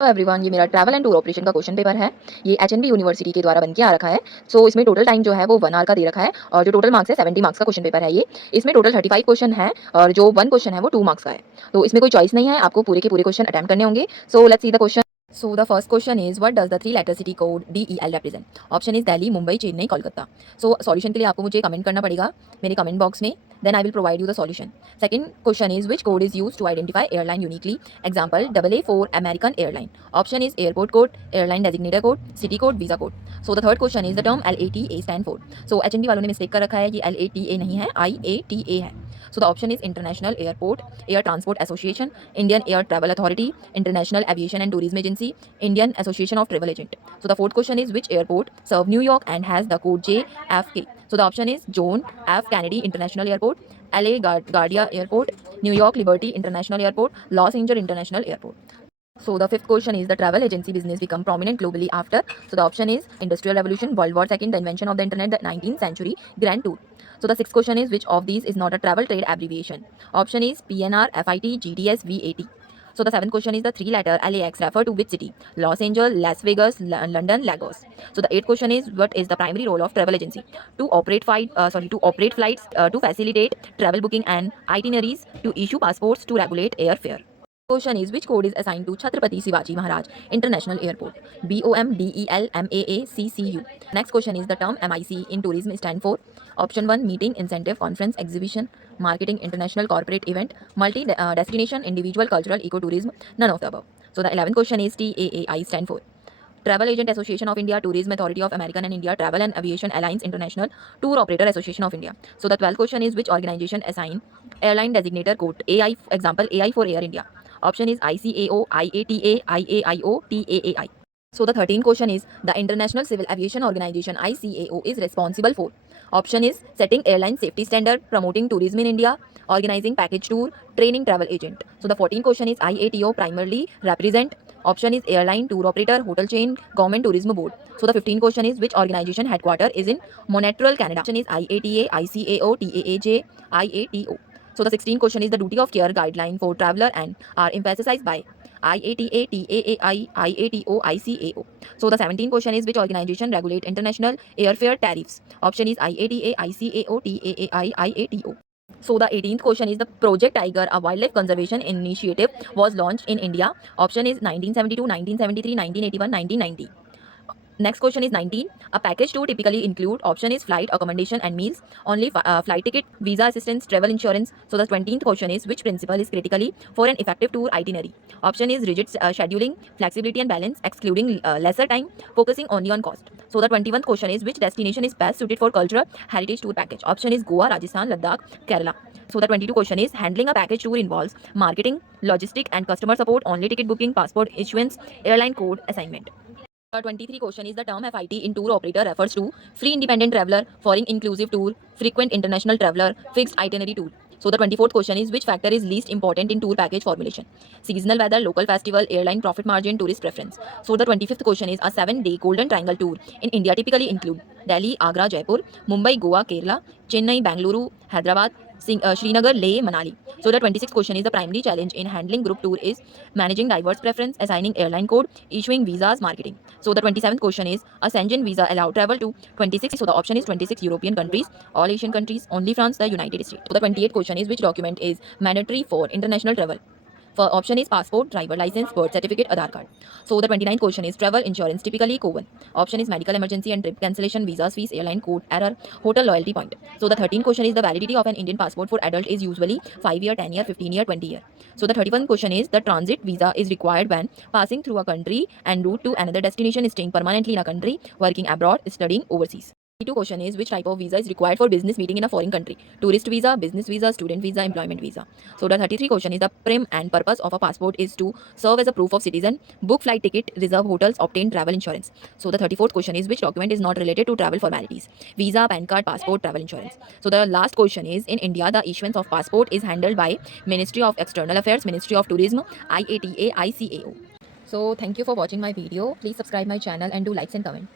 Hello everyone, ये मेरा travel and tour operation का क्वेश्चन पेपर है। ये एचएनबी यूनिवर्सिटी के द्वारा बन के आ रखा है। सो इसमें टोटल टाइम जो है वो 1 आवर का दे रखा है और जो टोटल मार्क्स है 70 मार्क्स का क्वेश्चन पेपर है ये। इसमें टोटल 35 क्वेश्चन है और जो 1 क्वेश्चन है वो 2 मार्क्स का है। तो इसमें कोई चॉइस नहीं है, आपको पूरे के पूरे क्वेश्चन अटेम्प्ट करने होंगे। So let's see the question. So the first question is what does the three letter city code DEL represent? Option is Delhi, Mumbai, Chennai, Kolkata. So solution के लिए आपको मुझे कमेंट करना पड़ेगा मेरे कमेंट बॉक्स में. Then I will provide you the solution. Second question is which code is used to identify airline uniquely? Example AA4 American Airline. Option is airport code, airline designator code, city code, visa code. So the third question is the term LATA stand for. So HND वालों ने mistake कर रखा है, ये LATA नहीं है, IATA है. So the option is International Airport Air Transport Association, Indian Air Travel Authority, International Aviation and Tourism Agency, Indian Association of Travel Agent. So the fourth question is which airport serve New York and has the code JFK? So the option is John F. Kennedy International Airport, LA Guardia Airport, New York Liberty International Airport, Los Angeles International Airport. So the fifth question is the travel agency business become prominent globally after. So the option is Industrial Revolution, World War II, the invention of the internet, the 19th century, Grand Tour. So the sixth question is which of these is not a travel trade abbreviation? Option is PNR, FIT, GDS, VAT. So the seventh question is the three-letter LAX refer to which city? Los Angeles, Las Vegas, London, Lagos. So the eighth question is what is the primary role of travel agency? To operate flights, to facilitate travel booking and itineraries, to issue passports, to regulate airfare. Question is which code is assigned to Chhatrapati Shivaji Maharaj International Airport? BOMDELMAACCU. Next question is the term MIC in tourism stand for. Option 1 meeting, incentive, conference, exhibition, marketing, international corporate event, multi destination, individual cultural ecotourism, none of the above. So the 11th question is TAAI stand for. Travel Agent Association of India, Tourism Authority of American and India, Travel and Aviation Alliance International, Tour Operator Association of India. So the 12th question is which organization assign airline designator code AI, example AI for Air India. Option is ICAO, IATA, IAIO, TAAI. So the 13th question is the International Civil Aviation Organization ICAO is responsible for. Option is setting airline safety standard, promoting tourism in India, organizing package tour, training travel agent. So the 14th question is IATO primarily represent. Option is airline, tour operator, hotel chain, government tourism board. So the 15th question is which organization headquarter is in Montreal, Canada. Option is IATA, ICAO, TAAJ, IATO. So the 16th question is the duty of care guideline for traveler and are emphasized by IATA, TAAI, IATO, ICAO. So the 17th question is which organization regulate international airfare tariffs? Option is IATA, ICAO, TAAI, IATO. So the 18th question is the Project Tiger, a wildlife conservation initiative, was launched in India. Option is 1972, 1973, 1981, 1990. Next question is 19. A package tour typically include option is flight, accommodation and meals, only flight ticket, visa assistance, travel insurance. So the 20th question is which principle is critically for an effective tour itinerary? Option is rigid scheduling, flexibility and balance, excluding lesser time, focusing only on cost. So the 21st question is which destination is best suited for cultural heritage tour package? Option is Goa, Rajasthan, Ladakh, Kerala. So the 22 question is handling a package tour involves marketing, logistic and customer support, only ticket booking, passport issuance, airline code assignment. 23 question is the term FIT in tour operator refers to free independent traveler, foreign inclusive tour, frequent international traveler, fixed itinerary tour. So the 24th question is which factor is least important in tour package formulation? Seasonal weather, local festival, airline profit margin, tourist preference. So the 25th question is a 7-day golden triangle tour in India typically include Delhi, Agra, Jaipur, Mumbai, Goa, Kerala, Chennai, Bangalore, Hyderabad, Srinagar, Leh, Manali. So the 26th question is the primary challenge in handling group tour is managing diverse preference, assigning airline code, issuing visas, marketing. So the 27th question is a Schengen visa allow travel to 26. So the option is 26 European countries, all Asian countries, only France, the United States. So the 28th question is which document is mandatory for international travel? For option is passport, driver license, birth certificate, Aadhaar card. So the 29th question is travel insurance typically common. Option is medical emergency and trip cancellation, visas, fees, airline code, error, hotel loyalty point. So the 13th question is the validity of an Indian passport for adult is usually 5-year, 10-year, 15-year, 20-year. So the 31st question is the transit visa is required when passing through a country and route to another destination, staying permanently in a country, working abroad, studying overseas. 32 question is which type of visa is required for business meeting in a foreign country? Tourist visa, business visa, student visa, employment visa. So the 33 question is the prim and purpose of a passport is to serve as a proof of citizen, book flight ticket, reserve hotels, obtain travel insurance. So the 34th question is which document is not related to travel formalities? Visa, PAN card, passport, travel insurance. So the last question is in India the issuance of passport is handled by Ministry of External Affairs, Ministry of Tourism, IATA, ICAO. So thank you for watching my video. Please subscribe my channel and do likes and comment.